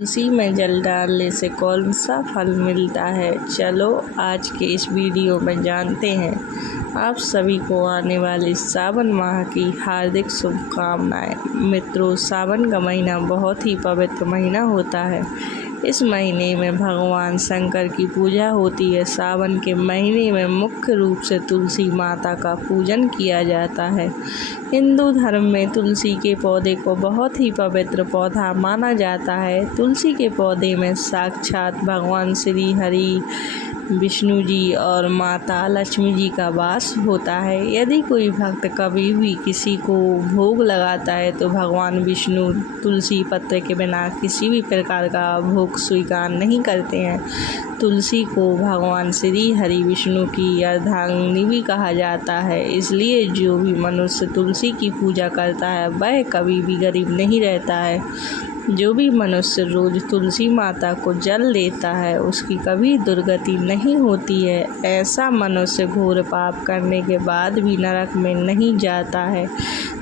तुलसी में जल डालने से कौन सा फल मिलता है? चलो आज के इस वीडियो में जानते हैं। आप सभी को आने वाले सावन माह की हार्दिक शुभकामनाएं। मित्रों, सावन का महीना बहुत ही पवित्र महीना होता है। इस महीने में भगवान शंकर की पूजा होती है। सावन के महीने में मुख्य रूप से तुलसी माता का पूजन किया जाता है। हिंदू धर्म में तुलसी के पौधे को बहुत ही पवित्र पौधा माना जाता है। तुलसी के पौधे में साक्षात भगवान श्री हरि, विष्णु जी और माता लक्ष्मी जी का वास होता है। यदि कोई भक्त कभी भी किसी को भोग लगाता है तो भगवान विष्णु तुलसी पत्र के बिना किसी भी प्रकार का भोग स्वीकार नहीं करते हैं। तुलसी को भगवान श्री हरि विष्णु की अर्धांगिनी भी कहा जाता है। इसलिए जो भी मनुष्य तुलसी की पूजा करता है वह कभी भी गरीब नहीं रहता है। जो भी मनुष्य रोज तुलसी माता को जल देता है उसकी कभी दुर्गति नहीं होती है। ऐसा मनुष्य घोर पाप करने के बाद भी नरक में नहीं जाता है।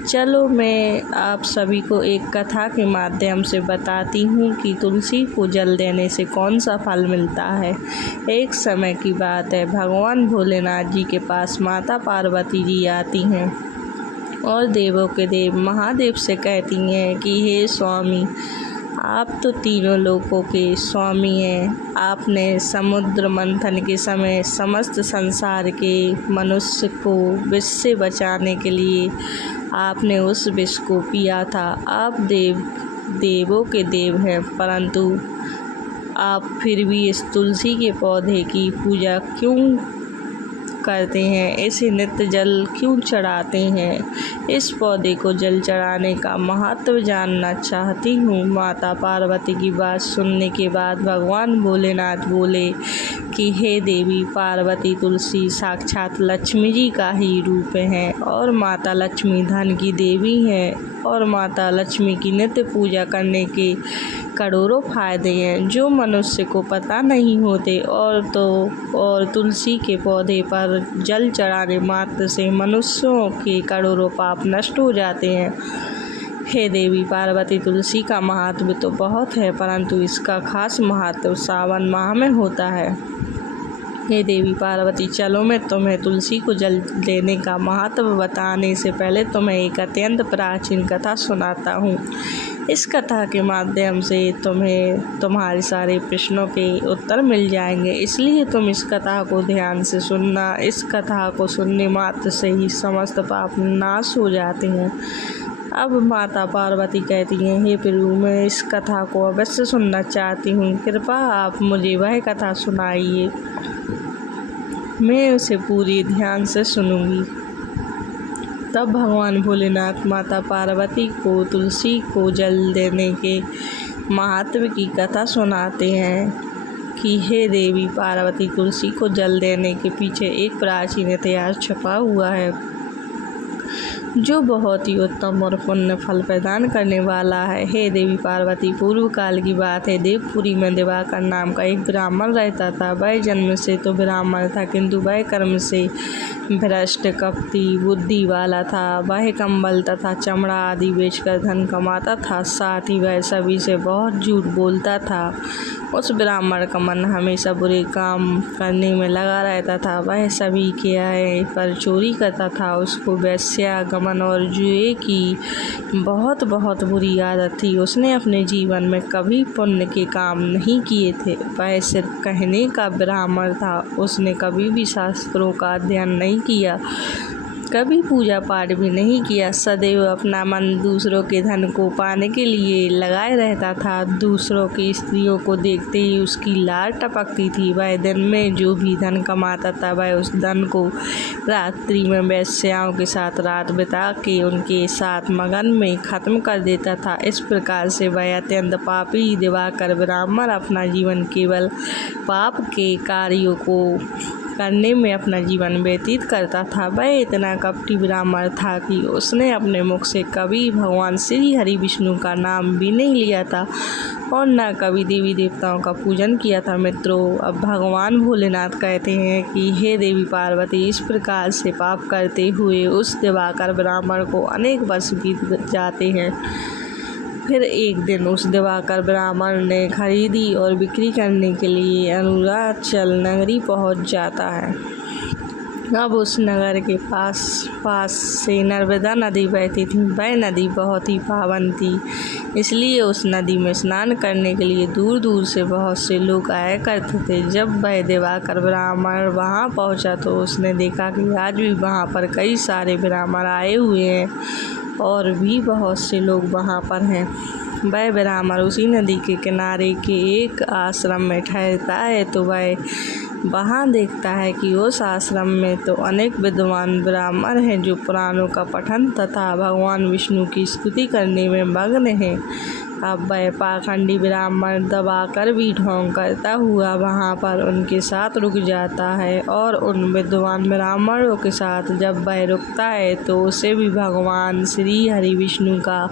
चलो मैं आप सभी को एक कथा के माध्यम से बताती हूँ कि तुलसी को जल देने से कौन सा फल मिलता है। एक समय की बात है, भगवान भोलेनाथ जी के पास माता पार्वती जी आती हैं और देवों के देव महादेव से कहती हैं कि हे स्वामी, आप तो तीनों लोकों के स्वामी हैं। आपने समुद्र मंथन के समय समस्त संसार के मनुष्य को विष से बचाने के लिए आपने उस विष को पिया था। आप देवों के देव हैं, परंतु आप फिर भी इस तुलसी के पौधे की पूजा क्यों करते हैं? इसे नित्य जल क्यों चढ़ाते हैं? इस पौधे को जल चढ़ाने का महत्व जानना चाहती हूँ। माता पार्वती की बात सुनने के बाद भगवान भोलेनाथ बोले कि हे देवी पार्वती, तुलसी साक्षात लक्ष्मी जी का ही रूप है और माता लक्ष्मी धन की देवी है और माता लक्ष्मी की नित्य पूजा करने के करोड़ों फायदे हैं जो मनुष्य को पता नहीं होते। और तुलसी के पौधे पर जल चढ़ाने मात्र से मनुष्यों के करोड़ों पाप नष्ट हो जाते हैं। हे देवी पार्वती, तुलसी का महत्व तो बहुत है, परंतु इसका खास महत्व सावन माह में होता है। हे देवी पार्वती, चलो मैं तुम्हें तुलसी को जल देने का महत्व बताने से पहले तुम्हें एक अत्यंत प्राचीन कथा सुनाता हूँ। इस कथा के माध्यम से तुम्हें तुम्हारे सारे प्रश्नों के उत्तर मिल जाएंगे, इसलिए तुम इस कथा को ध्यान से सुनना। इस कथा को सुनने मात्र से ही समस्त पाप नाश हो जाते हैं। अब माता पार्वती कहती हैं, हे प्रभु, मैं इस कथा को अवश्य सुनना चाहती हूँ। कृपा आप मुझे वह कथा सुनाइए, मैं उसे पूरी ध्यान से सुनूंगी। तब भगवान भोलेनाथ माता पार्वती को तुलसी को जल देने के महत्व की कथा सुनाते हैं कि हे देवी पार्वती, तुलसी को जल देने के पीछे एक प्राचीन इतिहास छुपा हुआ है जो बहुत ही उत्तम और पुण्य फल प्रदान करने वाला है। हे देवी पार्वती, पूर्व काल की बात है। देवपुरी में दिवाकर नाम का एक ब्राह्मण रहता था। वह जन्म से तो ब्राह्मण था, किंतु वह कर्म से भ्रष्ट कपटी बुद्धि वाला था। वह कंबल तथा चमड़ा आदि बेचकर धन कमाता था, साथ ही वह सभी से बहुत झूठ बोलता था। उस ब्राह्मण का मन हमेशा बुरे काम करने में लगा रहता था। वह सभी के आय पर चोरी करता था। उसको वेश्या गमन और जुए की बहुत बुरी आदत थी। उसने अपने जीवन में कभी पुण्य के काम नहीं किए थे। वह सिर्फ कहने का ब्राह्मण था। उसने कभी भी शास्त्रों का अध्ययन नहीं किया, कभी पूजा पाठ भी नहीं किया। सदैव अपना मन दूसरों के धन को पाने के लिए लगाए रहता था। दूसरों की स्त्रियों को देखते ही उसकी लार टपकती थी। वह दिन में जो भी धन कमाता था वह उस धन को रात्रि में वेश्याओं के साथ रात बिता के उनके साथ मगन में ख़त्म कर देता था। इस प्रकार से वह अत्यंत पापी दिवाकर ब्राह्मण अपना जीवन केवल पाप के कार्यों को करने में अपना जीवन व्यतीत करता था। वह इतना कपटी ब्राह्मण था कि उसने अपने मुख से कभी भगवान श्री हरि विष्णु का नाम भी नहीं लिया था और न कभी देवी देवताओं का पूजन किया था। मित्रों, अब भगवान भोलेनाथ कहते हैं कि हे देवी पार्वती, इस प्रकार से पाप करते हुए उस दिवाकर ब्राह्मण को अनेक वर्ष बीत जाते हैं। फिर एक दिन उस दिवाकर ब्राह्मण ने खरीदी और बिक्री करने के लिए अरुणाचल नगरी पहुंच जाता है। अब उस नगर के पास से नर्मदा नदी बहती थी। वह नदी बहुत ही पावन थी, इसलिए उस नदी में स्नान करने के लिए दूर दूर से बहुत से लोग आया करते थे। जब वह दिवाकर ब्राह्मण वहाँ पहुँचा तो उसने देखा कि आज भी वहाँ पर कई सारे ब्राह्मण आए हुए हैं और भी बहुत से लोग वहाँ पर हैं। वह ब्राह्मण उसी नदी के किनारे के एक आश्रम में ठहरता है तो वह वहाँ देखता है कि उस आश्रम में तो अनेक विद्वान ब्राह्मण हैं जो पुराणों का पठन तथा भगवान विष्णु की स्तुति करने में मग्न हैं। अब वह पाखंडी ब्राह्मण दबाकर भी ढोंग करता हुआ वहाँ पर उनके साथ रुक जाता है और उन विद्वान ब्राह्मणों के साथ जब वह रुकता है तो उसे भी भगवान श्री हरि विष्णु का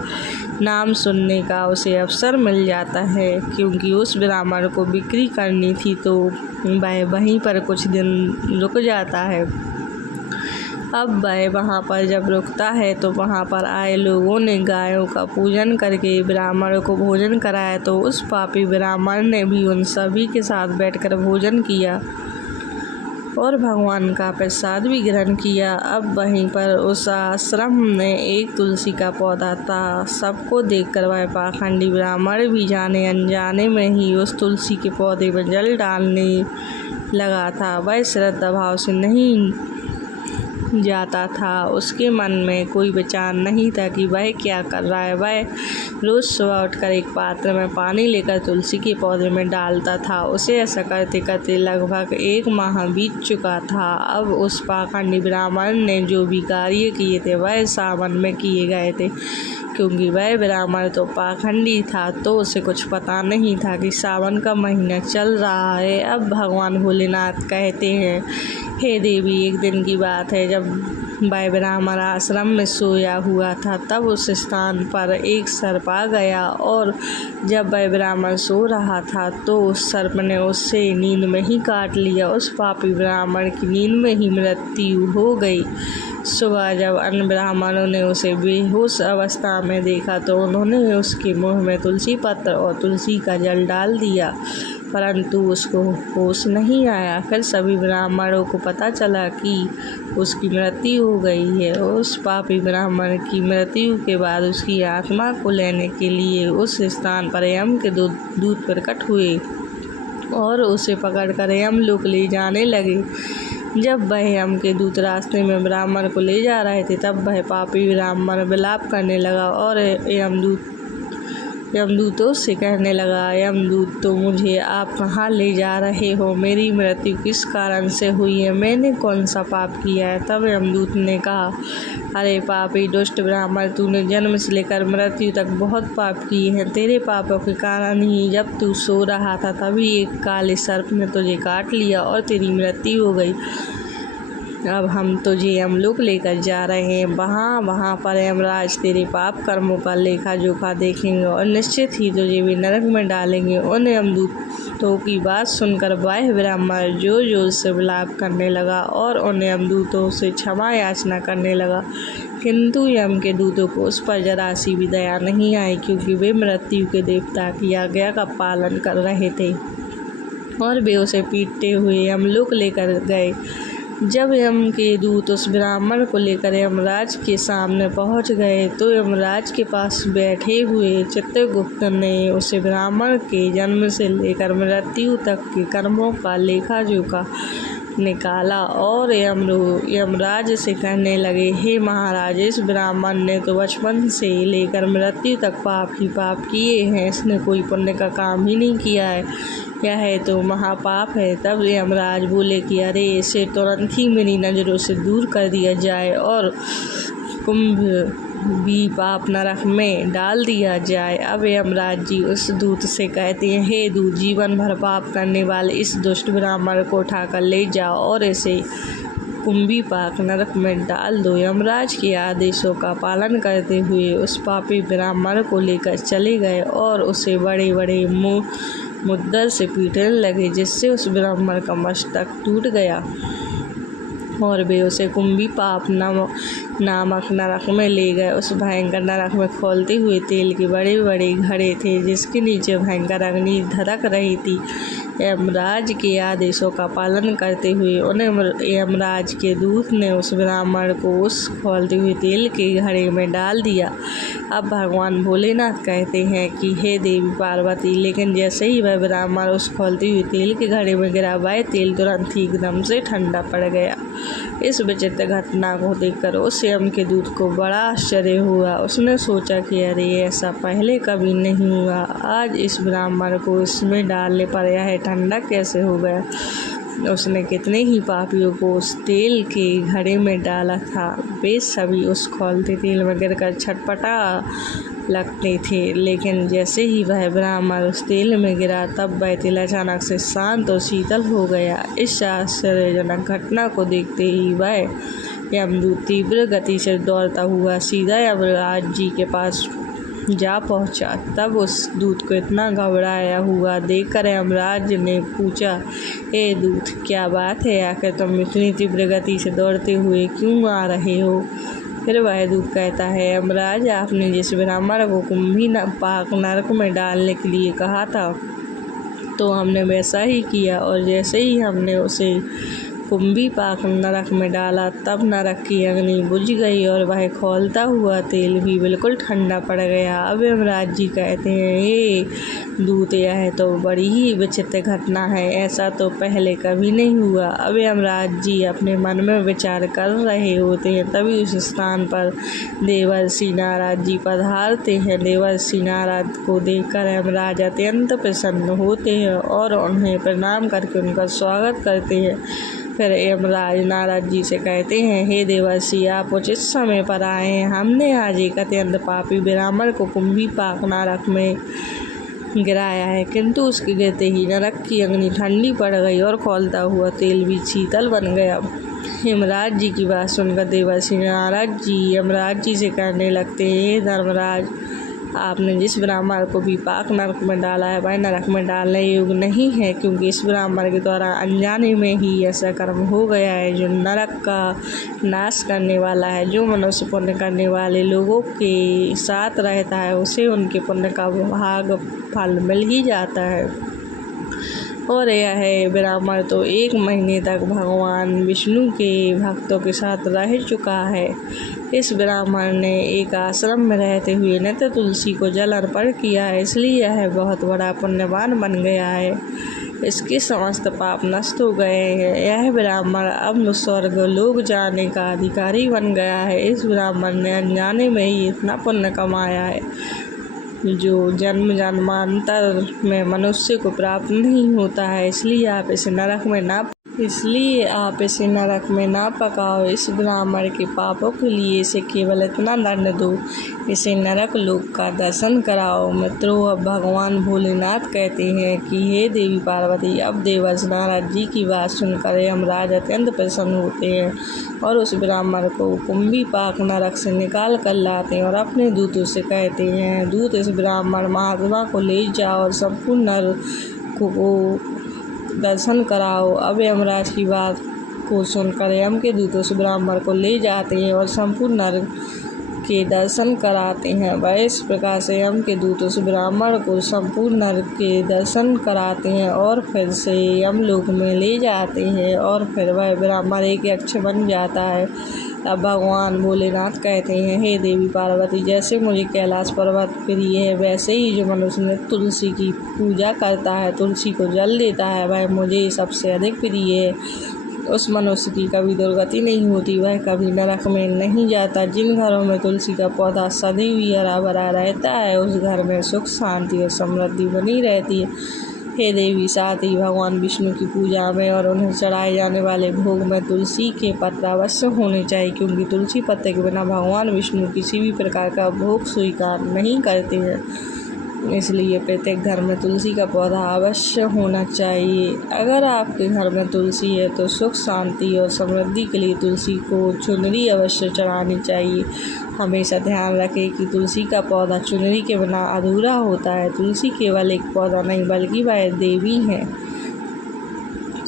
नाम सुनने का उसे अवसर मिल जाता है। क्योंकि उस ब्राह्मण को बिक्री करनी थी तो वह वहीं पर कुछ दिन रुक जाता है। अब वह वहाँ पर जब रुकता है तो वहाँ पर आए लोगों ने गायों का पूजन करके ब्राह्मण को भोजन कराया तो उस पापी ब्राह्मण ने भी उन सभी के साथ बैठकर भोजन किया और भगवान का प्रसाद भी ग्रहण किया। अब वहीं पर उस आश्रम में एक तुलसी का पौधा था। सबको देखकर वह पाखंडी ब्राह्मण भी जाने अनजाने में ही उस तुलसी के पौधे में जल डालने लगा था। वह श्रद्धा भाव से नहीं जाता था, उसके मन में कोई विचार नहीं था कि वह क्या कर रहा है। वह रोज सुबह उठकर एक पात्र में पानी लेकर तुलसी के पौधे में डालता था। उसे ऐसा करते करते लगभग 1 माह बीत चुका था। अब उस पाखंडी ब्राह्मण ने जो भी कार्य किए थे वह सावन में किए गए थे। क्योंकि वह ब्राह्मण तो पाखंडी था तो उसे कुछ पता नहीं था कि सावन का महीना चल रहा है। अब भगवान भोलेनाथ कहते हैं, हे देवी, एक दिन की बात है जब वह ब्राह्मण आश्रम में सोया हुआ था तब उस स्थान पर एक सर्प आ गया और जब वह ब्राह्मण सो रहा था तो उस सर्प ने उससे नींद में ही काट लिया। उस पापी ब्राह्मण की नींद में ही मृत्यु हो गई। सुबह जब अन्य ब्राह्मणों ने उसे बेहोश अवस्था में देखा तो उन्होंने उसके मुंह में तुलसी पत्र और तुलसी का जल डाल दिया, परंतु उसको होश नहीं आया। फिर सभी ब्राह्मणों को पता चला कि उसकी मृत्यु हो गई है। उस पापी ब्राह्मण की मृत्यु के बाद उसकी आत्मा को लेने के लिए उस स्थान पर यम के दूत प्रकट हुए और उसे पकड़कर यमलोक ले जाने लगे। जब वह यम के दूत रास्ते में ब्राह्मण को ले जा रहे थे तब वह पापी ब्राह्मण विलाप करने लगा और यमदूतों से कहने लगा, यमदूत, तो मुझे आप कहाँ ले जा रहे हो? मेरी मृत्यु किस कारण से हुई है? मैंने कौन सा पाप किया है? तब यमदूत ने कहा, अरे पापी दुष्ट ब्राह्मण, तूने जन्म से लेकर मृत्यु तक बहुत पाप किए हैं। तेरे पापों के कारण ही जब तू सो रहा था तभी एक काले सर्प ने तुझे काट लिया और तेरी मृत्यु हो गई। अब हम तुझे यमलोक लेकर जा रहे हैं। वहाँ पर यमराज तेरे पाप कर्मों का लेखा जोखा देखेंगे और निश्चित ही तुझे भी नरक में डालेंगे। उन यमदूतों की बात सुनकर वह ब्राह्मण जोर जोर से विलाप करने लगा और उन यमदूतों से क्षमा याचना करने लगा, किंतु यम के दूतों को उस पर जरा सी भी दया नहीं आई, क्योंकि वे मृत्यु के देवता की आज्ञा का पालन कर रहे थे और वे उसे पीटते हुए यमलोक लेकर गए। जब यम के दूत उस ब्राह्मण को लेकर यमराज के सामने पहुंच गए तो यमराज के पास बैठे हुए चित्रगुप्त ने उसे ब्राह्मण के जन्म से लेकर मृत्यु तक के कर्मों का लेखा जोखा निकाला और यमराज से कहने लगे, हे महाराज, इस ब्राह्मण ने तो बचपन से लेकर मृत्यु तक पाप ही पाप किए हैं। इसने कोई पुण्य का काम ही नहीं किया है। यह है तो महापाप है। तब यमराज बोले कि अरे, इसे तुरंत ही मेरी नज़रों से दूर कर दिया जाए और कुंभ भी पाप नरक में डाल दिया जाए। अब यमराज जी उस दूत से कहते हैं, हे दूत, जीवन भर पाप करने वाले इस दुष्ट ब्राह्मण को उठाकर ले जाओ और इसे कुंभी पाक नरक में डाल दो। यमराज के आदेशों का पालन करते हुए उस पापी ब्राह्मण को लेकर चले गए और उसे बड़े बड़े मुद्दर से पीटने लगे, जिससे उस ब्राह्मण का मस्तक टूट गया और वे उसे कुंभी पाप नामक नरक में ले गए। उस भयंकर नरक में खौलते हुए तेल के बड़े बड़े घड़े थे, जिसके नीचे भयंकर अग्नि धधक रही थी। यमराज के आदेशों का पालन करते हुए यमराज के दूत ने उस ब्राह्मण को उस खौलते हुए तेल के घड़े में डाल दिया। अब भगवान भोलेनाथ कहते हैं कि हे देवी पार्वती, लेकिन जैसे ही वह ब्राह्मण उस खौलते हुए तेल के घड़े में गिरा, वह तेल तुरंत ही एकदम से ठंडा पड़ गया। इस विचित्र घटना को देखकर उस यम के दूत को बड़ा आश्चर्य हुआ। उसने सोचा कि अरे, ऐसा पहले कभी नहीं हुआ। आज इस ब्राह्मण को इसमें डालने पर यह ठंडा कैसे हो गया? उसने कितने ही पापियों को उस तेल के घड़े में डाला था। वे सभी उस खौलते तेल में गिरकर छटपटा लगते थे, लेकिन जैसे ही वह ब्राह्मण उस तेल में गिरा, तब वह तेल अचानक से शांत और शीतल हो गया। इस आश्चर्यजनक घटना को देखते ही वह यमदूत तीव्र गति से दौड़ता हुआ सीधा यमराज जी के पास जा पहुंचा। तब उस दूत को इतना घबराया हुआ देखकर यमराज ने पूछा, हे दूत, क्या बात है? आखिर तुम इतनी तीव्र गति से दौड़ते हुए क्यों आ रहे हो? फिर वह दूत कहता है, यमराज, आपने जिस ब्राह्मण को कुंभी पाक नरक में डालने के लिए कहा था, तो हमने वैसा ही किया, और जैसे ही हमने उसे कुंभी पाक नरक में डाला, तब नरक की अग्नि बुझ गई और वह खौलता हुआ तेल भी बिल्कुल ठंडा पड़ गया। अब यमराज जी कहते हैं, हे दूत, यह तो बड़ी ही विचित्र घटना है, ऐसा तो पहले कभी नहीं हुआ। अब यमराज जी अपने मन में विचार कर रहे होते हैं, तभी उस स्थान पर देवर्षि नारद जी पधारते हैं। देवर्षि नारद को देखकर यमराज अत्यंत प्रसन्न होते हैं और उन्हें प्रणाम करके उनका स्वागत करते हैं। फिर यमराज नारद जी से कहते हैं, हे देवर्षि, आप उचित समय पर आए हैं। हमने आज एक अत्यंत पापी ब्राह्मण को कुंभी पाक नरक में गिराया है, किंतु उसके गिरते ही नरक की अग्नि ठंडी पड़ गई और खौलता हुआ तेल भी शीतल बन गया। यमराज जी की बात सुनकर देवर्षि नारद जी यमराज जी से कहने लगते हैं, हे धर्मराज, आपने जिस ब्राह्मण को भी पाक नरक में डाला है, वह नरक में डालने योग्य नहीं है, क्योंकि इस ब्राह्मण के द्वारा अनजाने में ही ऐसा कर्म हो गया है जो नरक का नाश करने वाला है। जो मनुष्य पुण्य करने वाले लोगों के साथ रहता है, उसे उनके पुण्य का भाग फल मिल ही जाता है। और यह ब्राह्मण तो 1 महीने तक भगवान विष्णु के भक्तों के साथ रह चुका है। इस ब्राह्मण ने एक आश्रम में रहते हुए नित्य तुलसी को जल अर्पण किया है, इसलिए यह बहुत बड़ा पुण्यवान बन गया है। इसके समस्त पाप नष्ट हो गए हैं। यह ब्राह्मण अब स्वर्ग लोक जाने का अधिकारी बन गया है। इस ब्राह्मण ने अनजाने में ही इतना पुण्य कमाया है जो जन्म जन्मांतर में मनुष्य को प्राप्त नहीं होता है। इसलिए आप इसे नरक में ना पकाओ। इस ब्राह्मण के पापों के लिए इसे केवल इतना दंड दो, इसे नरक लोक का दर्शन कराओ। मित्रों, अब भगवान भोलेनाथ कहते हैं कि हे देवी पार्वती, अब देवर्षि नारद जी की बात सुनकर यमराज अत्यंत प्रसन्न होते हैं और उस ब्राह्मण को कुंभी पाक नरक से निकाल कर लाते हैं और अपने दूतों से कहते हैं, दूत, इस ब्राह्मण महात्मा को ले जाओ और संपूर्ण नरक को दर्शन कराओ। अब यमराज की बात को सुनकर यम के दूत उस ब्राह्मण को ले जाते हैं और संपूर्ण नरक के दर्शन कराते हैं। वह इस प्रकार से यम के दूत उस ब्राह्मण को संपूर्ण नरक के दर्शन कराते हैं और फिर से यमलोक में ले जाते हैं और फिर वह ब्राह्मण एक यक्ष बन जाता है। अब भगवान भोलेनाथ कहते हैं, हे देवी पार्वती, जैसे मुझे कैलाश पर्वत प्रिय है, वैसे ही जो मनुष्य तुलसी की पूजा करता है, तुलसी को जल देता है, वह मुझे सबसे अधिक प्रिय है। उस मनुष्य की कभी दुर्गति नहीं होती, वह कभी नरक में नहीं जाता। जिन घरों में तुलसी का पौधा सदैव हरा भरा रहता है, उस घर में सुख, शांति और समृद्धि बनी रहती है। हे देवी, साथ ही भगवान विष्णु की पूजा में और उन्हें चढ़ाए जाने वाले भोग में तुलसी के पत्र अवश्य होने चाहिए, क्योंकि तुलसी पत्ते के बिना भगवान विष्णु किसी भी प्रकार का भोग स्वीकार नहीं करते हैं। इसलिए प्रत्येक घर में तुलसी का पौधा अवश्य होना चाहिए। अगर आपके घर में तुलसी है तो सुख, शांति और समृद्धि के लिए तुलसी को चुनरी अवश्य चढ़ानी चाहिए। हमेशा ध्यान रखें कि तुलसी का पौधा चुनरी के बिना अधूरा होता है। तुलसी केवल एक पौधा नहीं, बल्कि वह देवी हैं।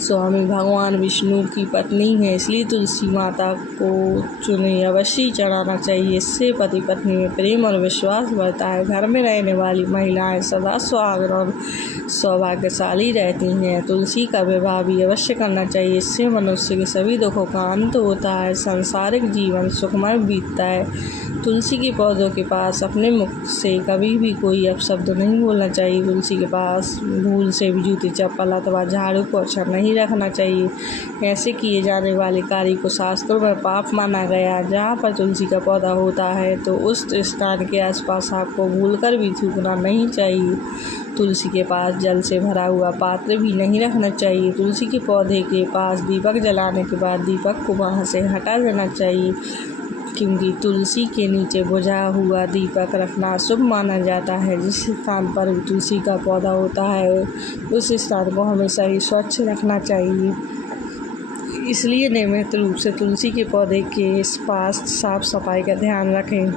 स्वामी भगवान विष्णु की पत्नी है, इसलिए तुलसी माता को चुने अवश्य चढ़ाना चाहिए। इससे पति पत्नी में प्रेम और विश्वास बढ़ता है। घर में रहने वाली महिलाएं सदा सुहागन और सौभाग्यशाली रहती हैं। तुलसी का विवाह भी अवश्य करना चाहिए। इससे मनुष्य के सभी दुखों का अंत होता है, सांसारिक जीवन सुखमय बीतता है। तुलसी के पौधों के पास अपने मुख से कभी भी कोई अपशब्द नहीं बोलना चाहिए। तुलसी के पास भूल से भी जूते, चप्पल अथवा झाड़ू पोछा नहीं रखना चाहिए। ऐसे किए जाने वाले कार्य को शास्त्रों में पाप माना गया। जहाँ पर तुलसी का पौधा होता है तो उस स्थान के आसपास आपको भूलकर भी थूकना नहीं चाहिए। तुलसी के पास जल से भरा हुआ पात्र भी नहीं रखना चाहिए। तुलसी के पौधे के पास दीपक जलाने के बाद दीपक को वहाँ से हटा देना चाहिए, क्योंकि तुलसी के नीचे बुझा हुआ दीपक रखना शुभ माना जाता है। जिस स्थान पर तुलसी का पौधा होता है उस स्थान को हमेशा ही स्वच्छ रखना चाहिए। इसलिए नियमित रूप से तुलसी के पौधे के पास साफ सफाई का ध्यान रखें।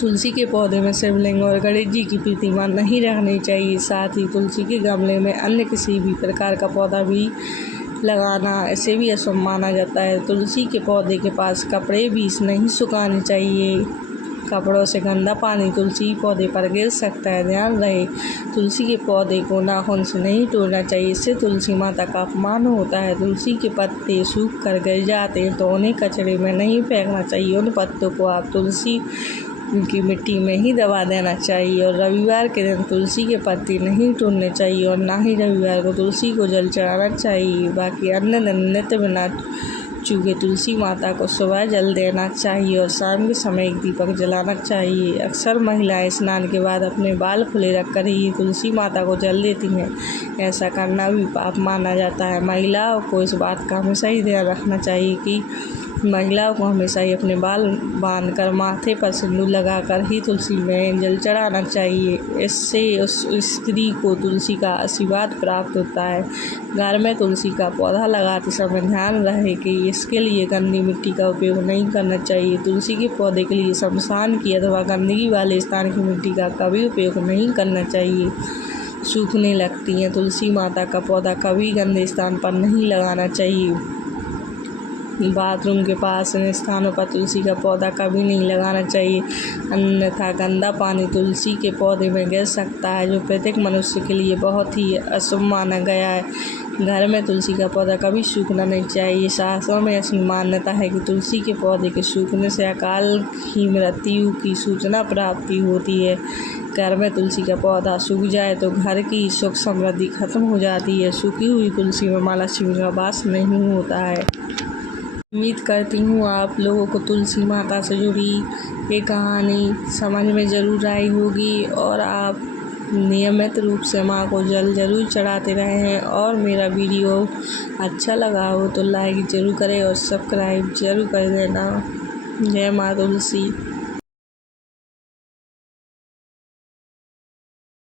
तुलसी के पौधे में शिवलिंग और गणेश जी की प्रतिमा नहीं रखनी चाहिए। साथ ही तुलसी के गमले में अन्य किसी भी प्रकार का पौधा भी लगाना ऐसे भी अशुभ माना जाता है। तुलसी के पौधे के पास कपड़े भी नहीं सुखाने चाहिए। कपड़ों से गंदा पानी तुलसी पौधे पर गिर सकता है, ध्यान रहे। तुलसी के पौधे को नाखून से नहीं तोड़ना चाहिए, इससे तुलसी माता का अपमान होता है। तुलसी के पत्ते सूख कर गिर जाते हैं तो उन्हें कचरे में नहीं फेंकना चाहिए। उन पत्तों को आप तुलसी की मिट्टी में ही दबा देना चाहिए। और रविवार के दिन तुलसी के पत्ते नहीं तोड़ने चाहिए और ना ही रविवार को तुलसी को जल चढ़ाना चाहिए। बाकी अन्य दिन नित्य बिना चूके तुलसी माता को सुबह जल देना चाहिए और शाम के समय एक दीपक जलाना चाहिए। अक्सर महिलाएं स्नान के बाद अपने बाल खुले रखकर ही तुलसी माता को जल देती हैं। ऐसा करना भी पाप माना जाता है। महिलाओं को इस बात का हमेशा ही ध्यान रखना चाहिए कि महिलाओं को हमेशा ही अपने बाल बांधकर माथे पर सिंदूर लगाकर ही तुलसी में जल चढ़ाना चाहिए। इससे उस स्त्री को तुलसी का आशीर्वाद प्राप्त होता है। घर में तुलसी का पौधा लगाते समय ध्यान रहे कि इसके लिए गंदी मिट्टी का उपयोग नहीं करना चाहिए। तुलसी के पौधे के लिए शमशान की अथवा गंदगी वाले स्थान की मिट्टी का कभी उपयोग नहीं करना चाहिए, सूखने लगती हैं। तुलसी माता का पौधा कभी गंदे स्थान पर नहीं लगाना चाहिए। बाथरूम के पास इन स्थानों पर तुलसी का पौधा कभी नहीं लगाना चाहिए, अन्यथा गंदा पानी तुलसी के पौधे में गिर सकता है, जो प्रत्येक मनुष्य के लिए बहुत ही अशुभ माना गया है। घर में तुलसी का पौधा कभी सूखना नहीं चाहिए। शास्त्रों में ऐसी मान्यता है कि तुलसी के पौधे के सूखने से अकाल की मृत्यु की सूचना प्राप्ति होती है। घर में तुलसी का पौधा सूख जाए तो घर की सुख समृद्धि खत्म हो जाती है। सूखी हुई तुलसी में माँ लक्ष्मी का वास नहीं होता है। उम्मीद करती हूँ आप लोगों को तुलसी माता से जुड़ी ये कहानी समझ में ज़रूर आई होगी और आप नियमित रूप से माँ को जल ज़रूर चढ़ाते रहें। और मेरा वीडियो अच्छा लगा हो तो लाइक ज़रूर करें और सब्सक्राइब ज़रूर कर देना। जय माँ तुलसी।